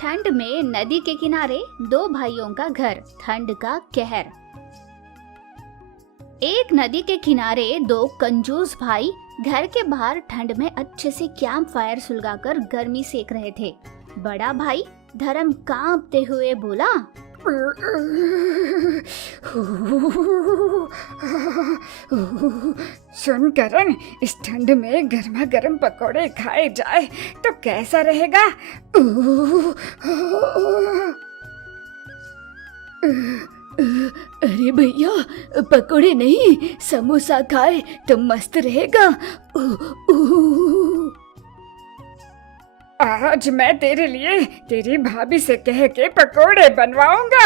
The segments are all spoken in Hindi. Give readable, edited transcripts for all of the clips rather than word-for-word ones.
ठंड में नदी के किनारे दो भाइयों का घर, ठंड का कहर। एक नदी के किनारे दो कंजूस भाई घर के बाहर ठंड में अच्छे से कैंप फायर सुलगाकर गर्मी सेक रहे थे। बड़ा भाई धर्म कांपते हुए बोला, सुन करण, इस ठंड में गर्मा गर्म पकौड़े खाए जाए तो कैसा रहेगा। अरे भैया, पकौड़े नहीं समोसा खाए तो मस्त रहेगा। आज मैं तेरे लिए तेरी भाभी से कह के पकोड़े बनवाऊंगा।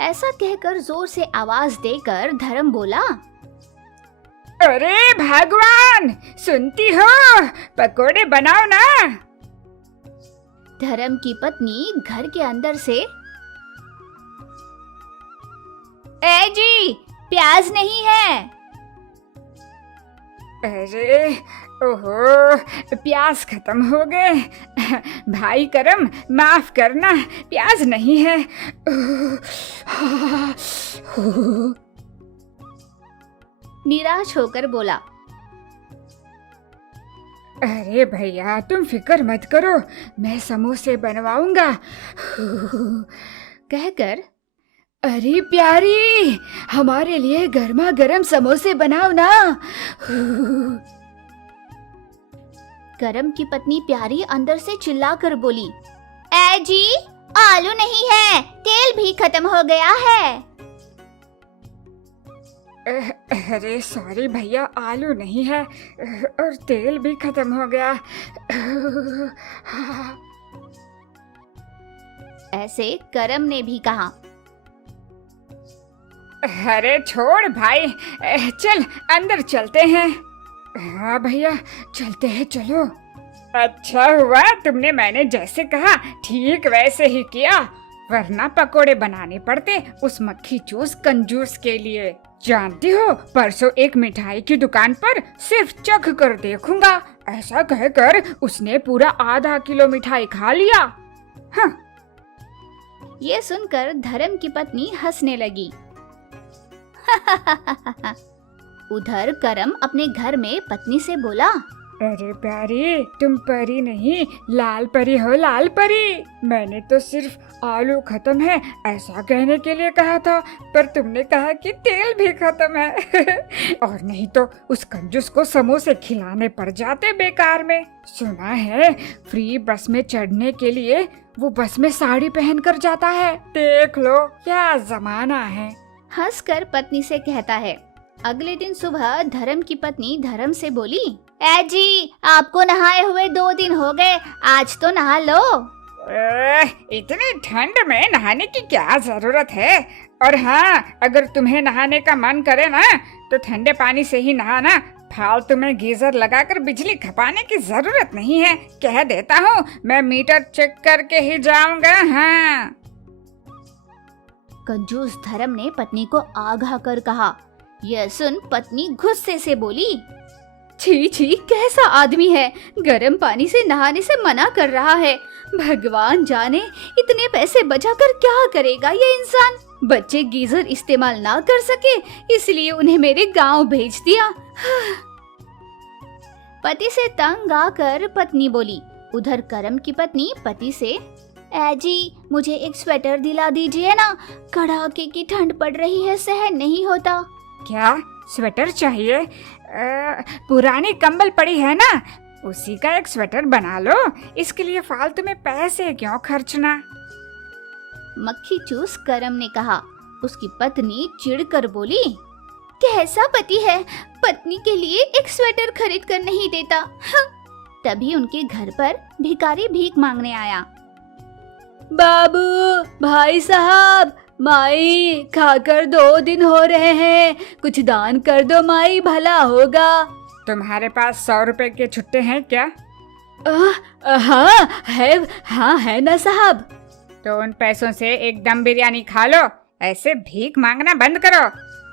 ऐसा कहकर जोर से आवाज देकर धर्म बोला, अरे भगवान, सुनती हो, पकोड़े बनाओ ना। धर्म की पत्नी घर के अंदर से, ए जी, प्याज नहीं है। अरे ओहो, प्याज खत्म हो गए। भाई करम, माफ करना, प्याज नहीं है। निराश होकर बोला, अरे भैया, तुम फिक्र मत करो, मैं समोसे बनवाऊंगा। कहकर, अरे प्यारी, हमारे लिए गर्मा गर्म समोसे बनाओ ना। करम की पत्नी प्यारी अंदर से चिल्लाकर बोली, ए जी, आलू नहीं है, तेल भी खत्म हो गया है। अरे सॉरी भैया, आलू नहीं है और तेल भी खत्म हो गया। ऐसे करम ने भी कहा, अरे छोड़ भाई, चल अंदर चलते हैं। हाँ भैया, चलते हैं, चलो। अच्छा हुआ तुमने मैंने जैसे कहा ठीक वैसे ही किया, वरना पकोड़े बनाने पड़ते उस मक्खी चूस कंजूस के लिए। जानती हो, परसों एक मिठाई की दुकान पर सिर्फ चख कर देखूंगा, ऐसा कहकर उसने पूरा आधा किलो मिठाई खा लिया। हाँ। ये सुनकर धर्म की पत्नी हंसने लगी। उधर करम अपने घर में पत्नी से बोला, अरे प्यारी, तुम परी नहीं, लाल परी हो, लाल परी। मैंने तो सिर्फ आलू खत्म है ऐसा कहने के लिए कहा था, पर तुमने कहा कि तेल भी खत्म है। और नहीं तो उस कंजूस को समोसे खिलाने पड़ जाते बेकार में। सुना है फ्री बस में चढ़ने के लिए वो बस में साड़ी पहन कर जाता है। देख लो क्या जमाना है। हंसकर पत्नी से कहता है। अगले दिन सुबह धर्म की पत्नी धर्म से बोली, ए जी, आपको नहाए हुए 2 दिन हो गए, आज तो नहा लो। इतनी ठंड में नहाने की क्या जरूरत है। और हाँ, अगर तुम्हें नहाने का मन करे ना तो ठंडे पानी से ही नहाना, फालतू में गीजर लगाकर बिजली खपाने की जरूरत नहीं है। कह देता हूँ, मैं मीटर चेक करके ही जाऊंगा। हाँ। कंजूस धर्म ने पत्नी को आगाह कर कहा। यह सुन पत्नी गुस्से से बोली, छी छी, कैसा आदमी है, गर्म पानी से नहाने से मना कर रहा है। भगवान जाने इतने पैसे बचाकर क्या करेगा ये इंसान। बच्चे गीजर इस्तेमाल ना कर सके इसलिए उन्हें मेरे गांव भेज दिया। पति से तंग आकर पत्नी बोली। उधर करम की पत्नी पति से, ए जी, मुझे एक स्वेटर दिला दीजिए ना, कड़ाके की ठंड पड़ रही है, सहन नहीं होता। क्या स्वेटर चाहिए? पुरानी कंबल पड़ी है ना, उसी का एक स्वेटर बना लो, इसके लिए फालतू में पैसे क्यों खर्चना। मक्खी चूस करम ने कहा। उसकी पत्नी चिढ़कर बोली, कैसा पति है, पत्नी के लिए एक स्वेटर खरीद कर नहीं देता। तभी उनके घर पर भिखारी भीख मांगने आया। बाबू, भाई साहब, माई, खाकर 2 दिन हो रहे हैं, कुछ दान कर दो माई, भला होगा। तुम्हारे पास 100 रुपए के छुट्टे हैं क्या? हाँ है ना साहब। तो उन पैसों से एक दम बिरयानी खा लो, ऐसे भीख मांगना बंद करो।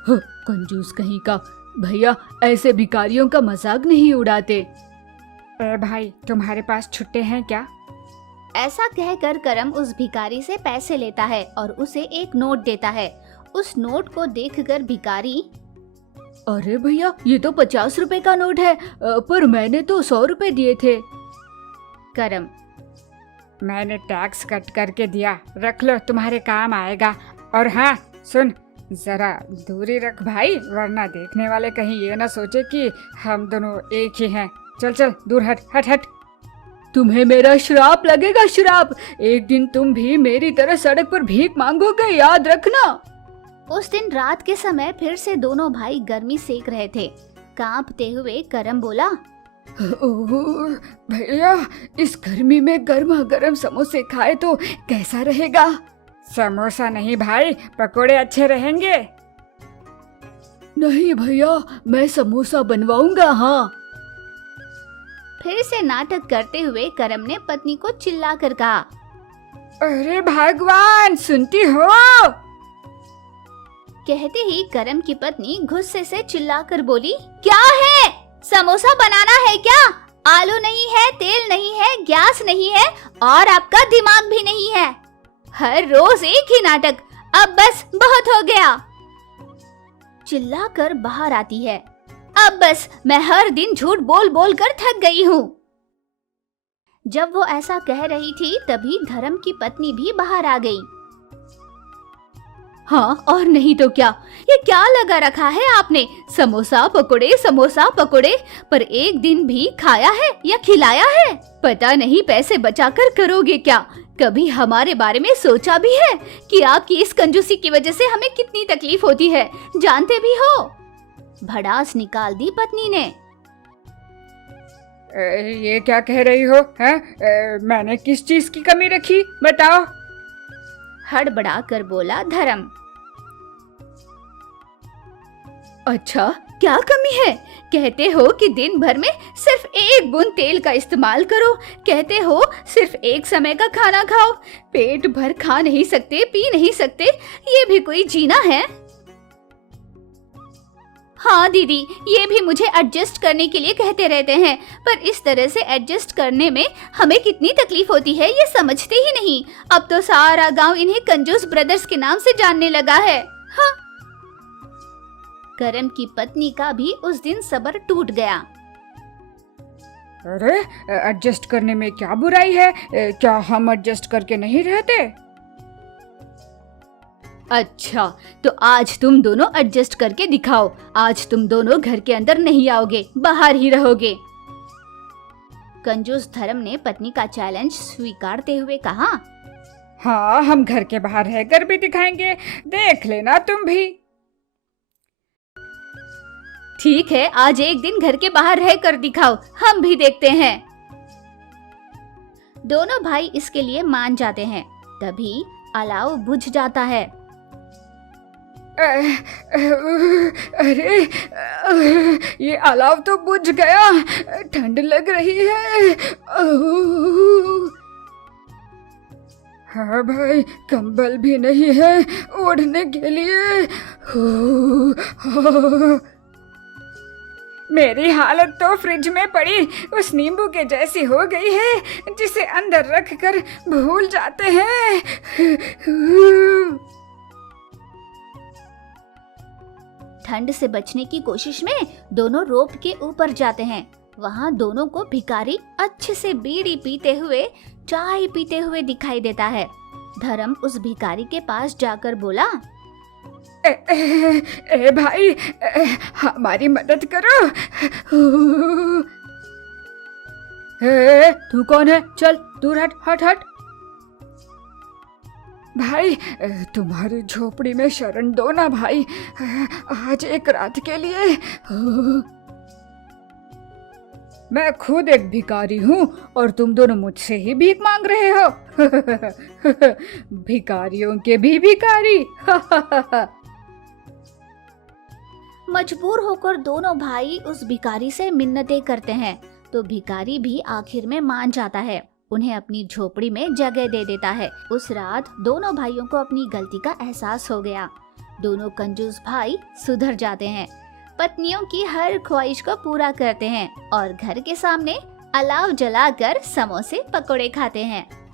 कंजूस कहीं का, भैया ऐसे भिखारियों का मजाक नहीं उड़ाते। भाई तुम्हारे पास छुट्टे हैं क्या? ऐसा कहकर करम उस भिखारी से पैसे लेता है और उसे एक नोट देता है। उस नोट को देखकर भिखारी, अरे भैया, ये तो 50 रुपए का नोट है, पर मैंने तो 100 रुपए दिए थे। करम, मैंने टैक्स कट करके दिया, रख लो, तुम्हारे काम आएगा। और हाँ सुन, जरा दूरी रख भाई, वरना देखने वाले कहीं ये ना सोचे कि हम दोनों एक ही हैं। चल चल दूर हट हट हट। तुम्हें मेरा श्राप लगेगा, श्राप। एक दिन तुम भी मेरी तरह सड़क पर भीख मांगोगे, याद रखना। उस दिन रात के समय फिर से दोनों भाई गर्मी सेक रहे थे। कांपते हुए करम बोला, ओह भैया, इस गर्मी में गर्मा गर्म समोसे खाए तो कैसा रहेगा? समोसा नहीं भाई, पकोड़े अच्छे रहेंगे। नहीं भैया, मैं समोसा बनवाऊंगा। हाँ। फिर से नाटक करते हुए करम ने पत्नी को चिल्लाकर कहा, अरे भगवान, सुनती हो? कहते ही करम की पत्नी गुस्से से चिल्लाकर बोली, क्या है? समोसा बनाना है क्या? आलू नहीं है, तेल नहीं है, गैस नहीं है और आपका दिमाग भी नहीं है। हर रोज एक ही नाटक, अब बस बहुत हो गया। चिल्लाकर बाहर आती है, अब बस, मैं हर दिन झूठ बोल बोल कर थक गई हूँ। जब वो ऐसा कह रही थी तभी धर्म की पत्नी भी बाहर आ गई। हाँ, और नहीं तो क्या, ये क्या लगा रखा है आपने? समोसा पकोड़े, पर एक दिन भी खाया है या खिलाया है? पता नहीं पैसे बचाकर करोगे क्या? कभी हमारे बारे में सोचा भी है कि आपकी इस कंजूसी की वजह से हमें कितनी तकलीफ होती है, जानते भी हो? भड़ास निकाल दी पत्नी ने। ये क्या कह रही हो? मैंने किस चीज की कमी रखी, बताओ? हड़बड़ा कर बोला धर्म। अच्छा, क्या कमी है? कहते हो कि दिन भर में सिर्फ 1 बूंद तेल का इस्तेमाल करो, कहते हो सिर्फ एक समय का खाना खाओ, पेट भर खा नहीं सकते, पी नहीं सकते, ये भी कोई जीना है? हाँ दीदी, ये भी मुझे एडजस्ट करने के लिए कहते रहते हैं, पर इस तरह से एडजस्ट करने में हमें कितनी तकलीफ होती है ये समझते ही नहीं। अब तो सारा गांव इन्हें कंजूस ब्रदर्स के नाम से जानने लगा है। हाँ। करम की पत्नी का भी उस दिन सब्र टूट गया। अरे, एडजस्ट करने में क्या बुराई है? क्या हम एडजस्ट करके नहीं रहते? अच्छा, तो आज तुम दोनों एडजस्ट करके दिखाओ। आज तुम दोनों घर के अंदर नहीं आओगे, बाहर ही रहोगे। कंजूस धर्म ने पत्नी का चैलेंज स्वीकारते हुए कहा, हाँ, हम घर के बाहर रहकर भी दिखाएंगे, देख लेना तुम भी। ठीक है, आज एक दिन घर के बाहर रहकर दिखाओ, हम भी देखते हैं। दोनों भाई इसके लिए मान जाते हैं। तभी अलाव बुझ जाता है। अरे, ये अलाव तो बुझ गया, ठंड लग रही है। हाँ भाई, कंबल भी नहीं है ओढ़ने के लिए। मेरी हालत तो फ्रिज में पड़ी उस नींबू के जैसी हो गई है जिसे अंदर रखकर भूल जाते हैं। ठंड से बचने की कोशिश में दोनों रोप के ऊपर जाते हैं। वहाँ दोनों को भिखारी अच्छे से बीड़ी पीते हुए, चाय पीते हुए दिखाई देता है। धर्म उस भिखारी के पास जाकर बोला, ए भाई, हमारी मदद करो। तू कौन है? चल दूर हट हट हट। भाई, तुम्हारी झोपड़ी में शरण दो ना भाई, आज एक रात के लिए। मैं खुद एक भिखारी हूँ और तुम दोनों मुझसे ही भीख मांग रहे हो। भिखारियों के भी भिखारी। मजबूर होकर दोनों भाई उस भिखारी से मिन्नतें करते हैं तो भिखारी भी आखिर में मान जाता है। उन्हें अपनी झोपड़ी में जगह दे देता है। उस रात दोनों भाइयों को अपनी गलती का एहसास हो गया। दोनों कंजूस भाई सुधर जाते हैं, पत्नियों की हर ख्वाहिश को पूरा करते हैं और घर के सामने अलाव जलाकर समोसे पकोड़े खाते हैं।